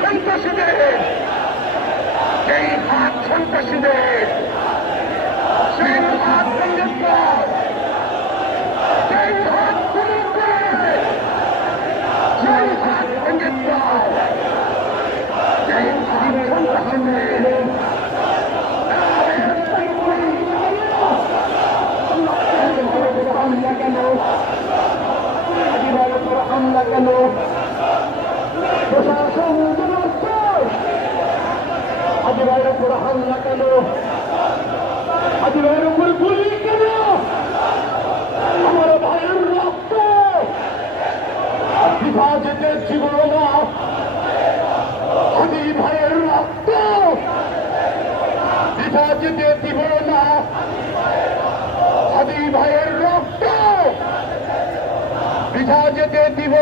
সন্ত্রাসীদের এই হাত সন্ত্রাসীদের সেই হাত ভেঙে দাও, সেই হাত খুলে করে, সেই হাত ভেঙে দাও, সেই হাত সন্ত্রাসীদের হামলা কেন, হামলা কেন, প্রশাসন হাজিরার উপর হামলা কেন, হাজিরার উপর গুলি কেন, আমার ভাইয়ের রক্ত বৃথা যেতে দিব না, হাজি ভাইয়ের রক্ত বৃথা যেতে দিব না, হাজি ভাইয়ের রক্ত বৃথা যেতে দিব